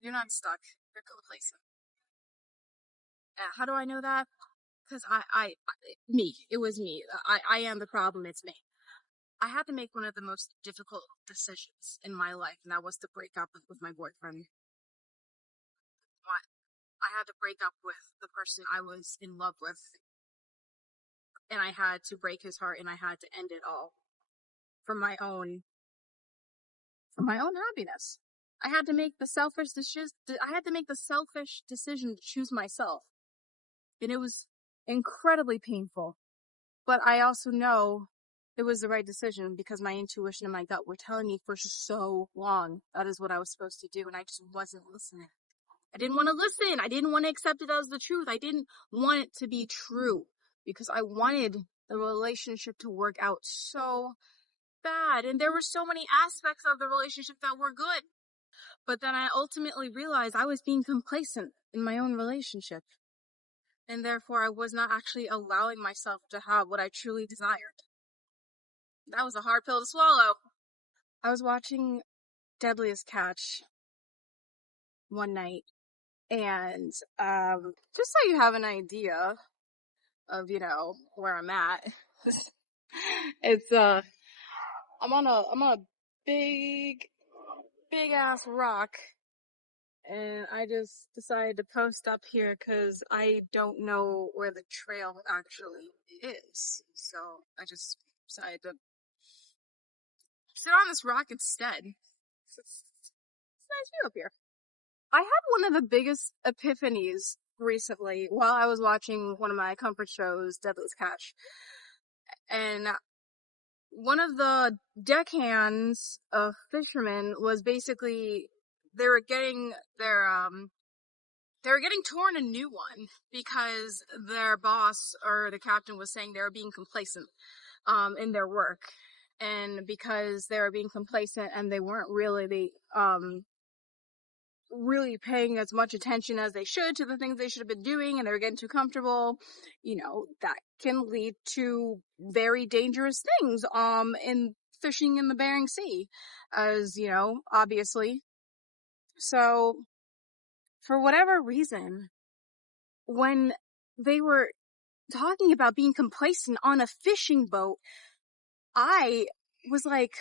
You're not stuck. You're complacent. How do I know that? Because me. It was me. I am the problem. It's me. I had to make one of the most difficult decisions in my life, and that was to break up with my boyfriend. I had to break up with the person I was in love with, and I had to break his heart, and I had to end it all for my own happiness. I had to make the selfish decision. I had to make the selfish decision to choose myself, and it was incredibly painful. But I also know it was the right decision because my intuition and my gut were telling me for so long that is what I was supposed to do, and I just wasn't listening. I didn't want to listen. I didn't want to accept it as the truth. I didn't want it to be true because I wanted the relationship to work out so bad. And there were so many aspects of the relationship that were good. But then I ultimately realized I was being complacent in my own relationship. And therefore I was not actually allowing myself to have what I truly desired. That was a hard pill to swallow. I was watching Deadliest Catch one night. And just so you have an idea of, where I'm at, it's I'm on a big ass rock, and I just decided to post up here because I don't know where the trail actually is. So I just decided to sit on this rock instead. It's a nice view up here. I had one of the biggest epiphanies recently while I was watching one of my comfort shows, Deadliest Catch. And one of the deckhands of fishermen was basically, they were getting torn a new one because their boss or the captain was saying they were being complacent in their work. And because they were being complacent and they weren't really paying as much attention as they should to the things they should have been doing, and they were getting too comfortable, that can lead to very dangerous things in fishing in the Bering Sea, as obviously. So for whatever reason, when they were talking about being complacent on a fishing boat, I was like,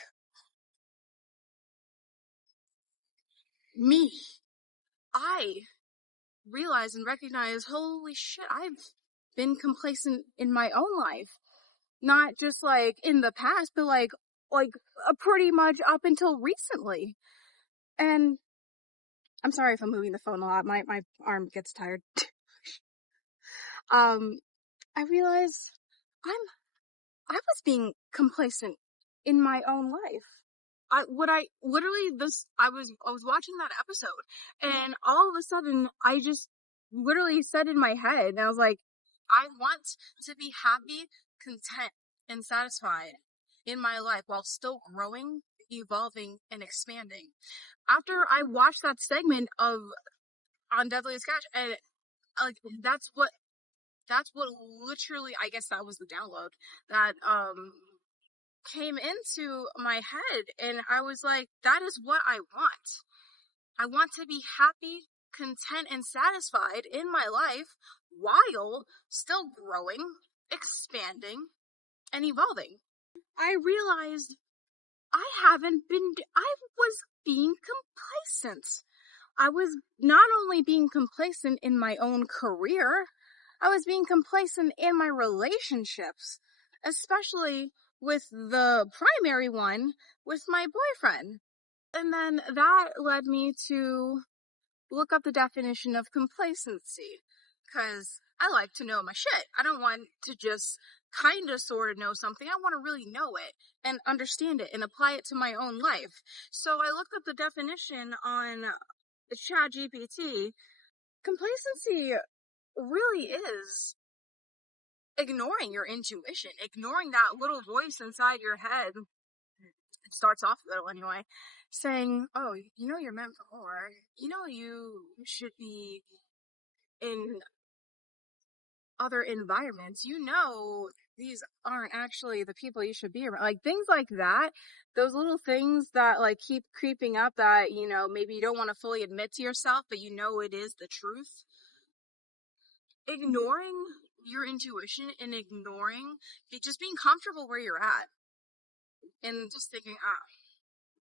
me. I realize and recognize, holy shit, I've been complacent in my own life. Not just like in the past, but like pretty much up until recently. And I'm sorry if I'm moving the phone a lot. My arm gets tired. I realized I was being complacent in my own life. I was watching that episode, and all of a sudden I just literally said in my head, and I was like, I want to be happy, content, and satisfied in my life while still growing, evolving, and expanding. After I watched that segment on Deadliest Catch, and like that's what literally, I guess that was the download that came into my head, and I was like, that is what I want. I want to be happy, content, and satisfied in my life while still growing, expanding, and evolving. I realized I was being complacent. I was not only being complacent in my own career, I was being complacent in my relationships, especially with the primary one with my boyfriend. And then that led me to look up the definition of complacency, because I like to know my shit. I don't want to just kind of sort of know something. I want to really know it and understand it and apply it to my own life. So I looked up the definition on the ChatGPT. Complacency really is ignoring your intuition, ignoring that little voice inside your head. It starts off little anyway, saying, oh, you're meant for more. You should be in other environments. these aren't actually the people you should be around. Like things like that, those little things that like keep creeping up that, maybe you don't want to fully admit to yourself, but it is the truth. Ignoring your intuition and just being comfortable where you're at and just thinking,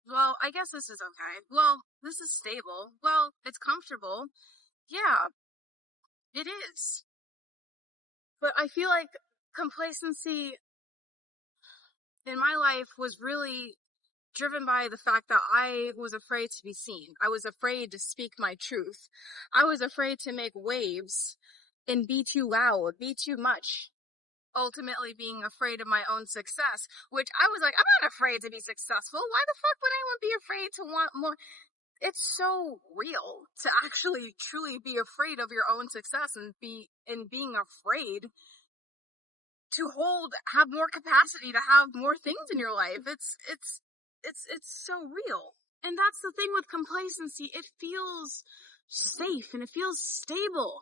well, I guess this is okay. Well, this is stable. Well, it's comfortable. Yeah, it is. But I feel like complacency in my life was really driven by the fact that I was afraid to be seen. I was afraid to speak my truth. I was afraid to make waves and be too loud, be too much. Ultimately being afraid of my own success, which I was like, I'm not afraid to be successful. Why the fuck would anyone be afraid to want more? It's so real to actually truly be afraid of your own success and being afraid to have more capacity to have more things in your life. It's so real. And that's the thing with complacency. It feels safe and it feels stable.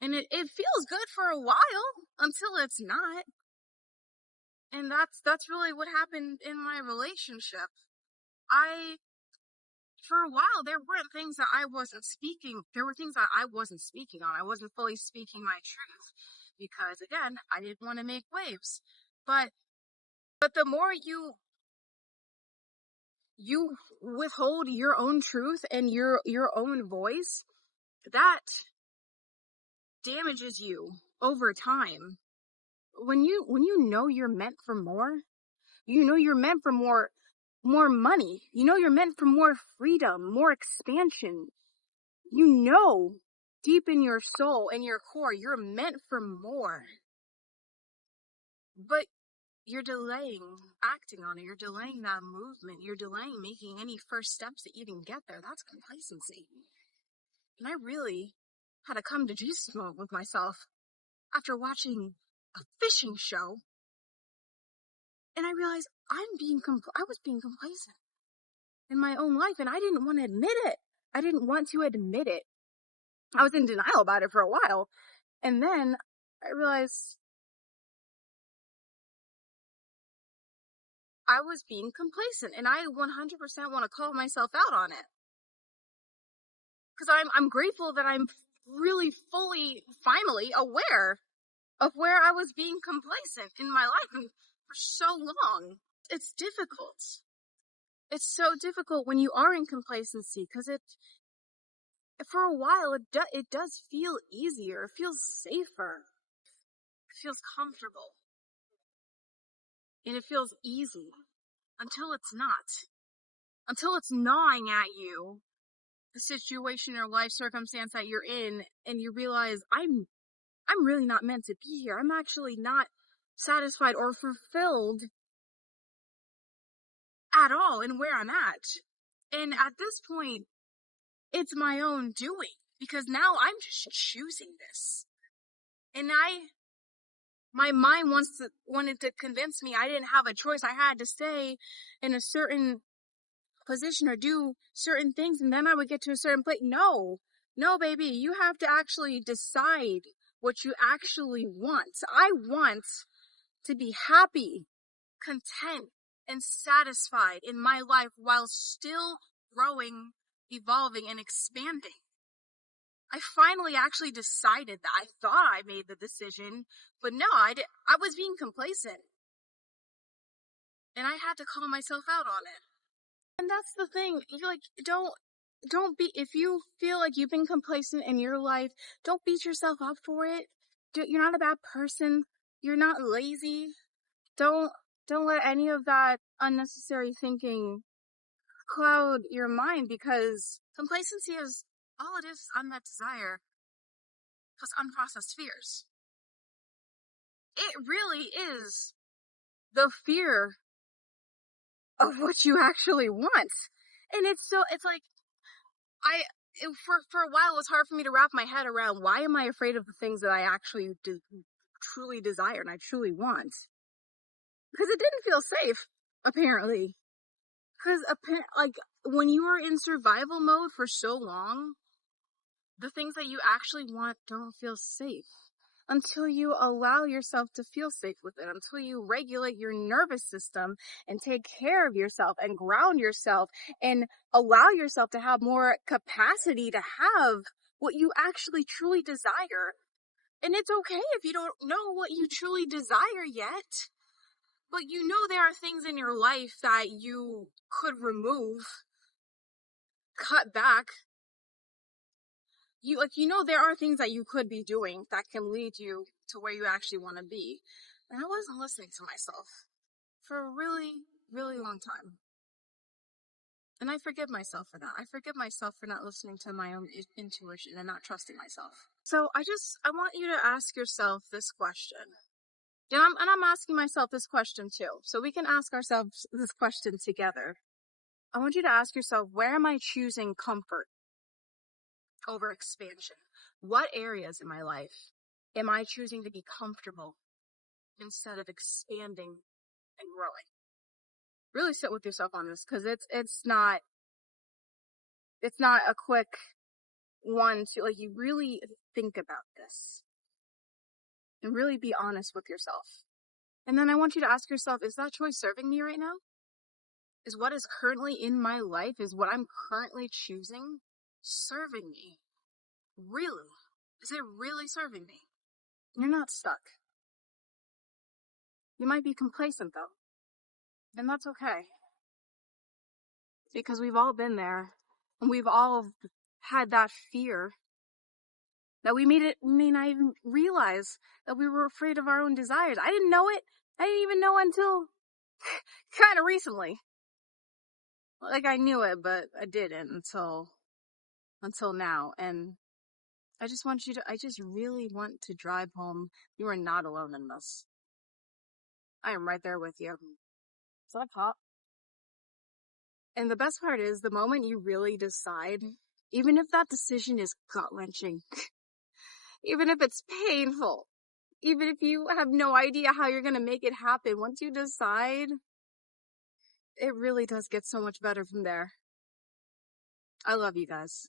And it feels good for a while until it's not. And that's really what happened in my relationship. For a while, there weren't things that I wasn't speaking. There were things that I wasn't speaking on. I wasn't fully speaking my truth because, again, I didn't want to make waves. But the more you withhold your own truth and your own voice, that damages you over time. When you know you're meant for more, you're meant for more money. You're meant for more freedom, more expansion. Deep in your soul and your core, you're meant for more. But you're delaying acting on it. You're delaying that movement. You're delaying making any first steps to even get there. That's complacency. And I really had to come to Jesus moment with myself after watching a fishing show. And I realized I was being complacent in my own life, and I didn't want to admit it. I didn't want to admit it. I was in denial about it for a while. And then I realized I was being complacent, and I 100% want to call myself out on it. Because I'm grateful that I'm really fully, finally aware of where I was being complacent in my life and for so long. It's difficult. It's so difficult when you are in complacency because for a while, it does feel easier. It feels safer. It feels comfortable. And it feels easy until it's not. Until it's gnawing at you, the situation or life circumstance that you're in, and you realize I'm really not meant to be here. I'm actually not satisfied or fulfilled at all in where I'm at. And at this point, it's my own doing because now I'm just choosing this. And my mind wanted to convince me I didn't have a choice. I had to stay in a certain position or do certain things, and then I would get to a certain place. No, baby, you have to actually decide what you actually want. I want to be happy, content, and satisfied in my life while still growing, evolving, and expanding. I finally actually decided that. I thought I made the decision, but no, I was being complacent. And I had to call myself out on it. And that's the thing. You're like, don't be, if you feel like you've been complacent in your life, don't beat yourself up for it. You're not a bad person. You're not lazy. Don't let any of that unnecessary thinking cloud your mind, because complacency is all it is, unmet desire plus unprocessed fears. It really is the fear of what you actually want. And it's like, for a while, it was hard for me to wrap my head around why am I afraid of the things that I actually truly desire and I truly want? Because it didn't feel safe, apparently. Because like when you are in survival mode for so long, the things that you actually want don't feel safe. until you allow yourself to feel safe with it, until you regulate your nervous system and take care of yourself and ground yourself and allow yourself to have more capacity to have what you actually truly desire. And it's okay if you don't know what you truly desire yet, but you know there are things in your life that you could remove, cut back. There are things that you could be doing that can lead you to where you actually want to be. And I wasn't listening to myself for a really, really long time. And I forgive myself for that. I forgive myself for not listening to my own intuition and not trusting myself. So I want you to ask yourself this question. And I'm asking myself this question too. So we can ask ourselves this question together. I want you to ask yourself, where am I choosing comfort over expansion? What areas in my life am I choosing to be comfortable instead of expanding and growing? Really sit with yourself on this, because it's not a quick one to, like, you really think about this and really be honest with yourself. And then I want you to ask yourself, is that choice serving me right now? Is what is currently in my life, is what I'm currently choosing serving me? Really? Is it really serving me? You're not stuck. You might be complacent though. And that's okay. Because we've all been there. And we've all had that fear that we may not even realize that we were afraid of our own desires. I didn't know it. I didn't even know until kind of recently. Like, I knew it, but I didn't until now. And I just really want to drive home. You are not alone in this. I am right there with you. Is that a cop? And the best part is, the moment you really decide, even if that decision is gut-wrenching, even if it's painful, even if you have no idea how you're going to make it happen, once you decide, it really does get so much better from there. I love you guys.